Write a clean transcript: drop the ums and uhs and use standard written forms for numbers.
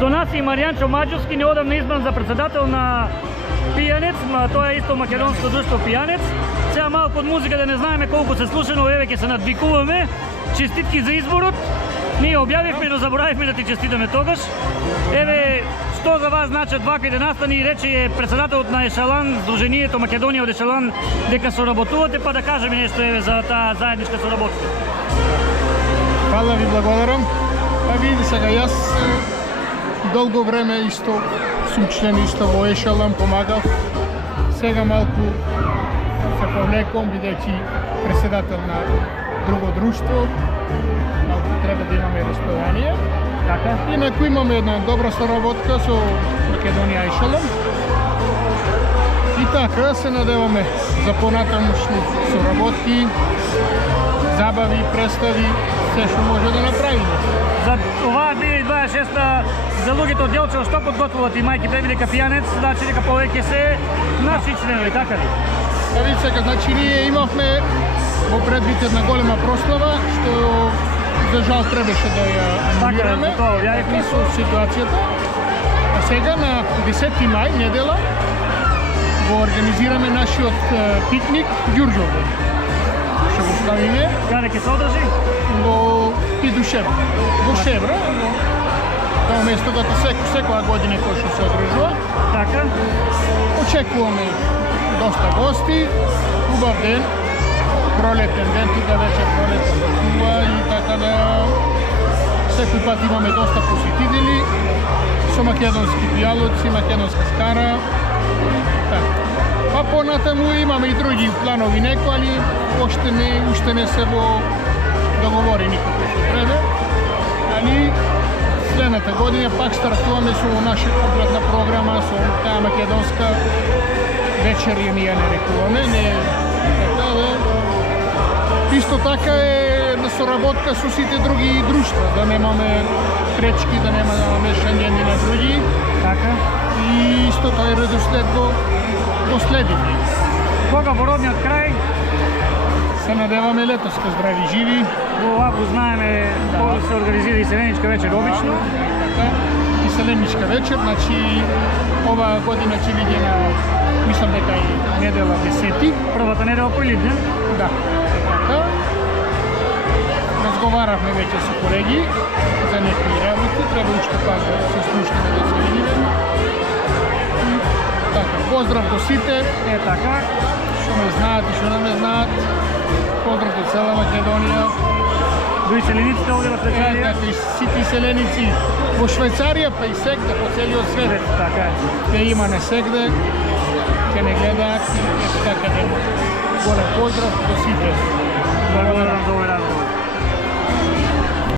Со нас и Маријанчо Маđовски, неодамна избран за председател на Пијанец, тоа е исто македонско друштво Пијанец. Сега малку од музика да не знаеме колку се слушано, еве ќе се надвикуваме. Честитки за изборот. Ние објавивме, но заборавивме да ти честитаме тогаш. Еве, што за вас значат вакви настани, рече председателот на Ешалан, Сдруженијето Македонија од Ешалан, дека соработувате, па да кажеме нешто еве за таа заедничка соработка. Фала ви, благодарам. Па види сега, јас долго време исто сум член исто во Ешалан, помагав. Сега малку се повлеком, бидејќи председател на друго друштво. Малку треба да имаме расстојание. Така? Инаку имаме една добра соработка со Македонија Ешалан. И така се надеваме за понатамошни соработки, забави, представи, се што може да направиме. За оваа 2026 за луѓето од Делчево, што подготвуват и мајки преби дека Пијанец, значи дека повеќе се наши членови, така ли? Да видите сега, значи ние имавме во предвид една голема прослава, што за жал требаше да ја анулираме. Така, тоа објавивме со ситуацијата. А сега на 10 мај, недела, го организираме нашиот пикник Ѓурѓовден. Што го ставиме каде ќе се одржи? во Пидушевра. Во Шевра, тоа место като секоја година кој што се одржува. Така? Очекуваме доста гости, убав ден, пролетен ден, тука вече пролетен кува и така да секој пат имаме доста посетители со македонски пијалоци, македонска скара. Така. Па понатаму имаме и други планови некои, али уште не се во договорени како што треба. Али следната година пак стартуваме со нашата конкретна програма, со таа македонска вечерја ние не рекуваме, не така да. Исто така е на соработка со сите други друштва, да немаме пречки, да нема мешање едни на други. Така. И исто тој редослед го следиме. Кога во родниот крај? Се надеваме летоска здрави живи. Во август знаеме кога се организира и селеничка вечер обично. Така, и селеничка вечер, значи оваа година ќе биде на, мислам дека и недела 10. Првата недела по Илиден. Да, така. Разговаравме веќе со колеги за некои работи, треба уште пак да се слушнеме да се видиме. Така, поздрав до сите. Е така. Што ме знаат и што не ме знаат. Поздрав до цела Македонија. До и селениците овде во Швајцарија. Така, и сите селеници во Швајцарија, па и сегде по целиот свет. Така е. Те има не сегде, ќе не гледаат, така да голем поздрав до сите. Благодарам за овој разговор.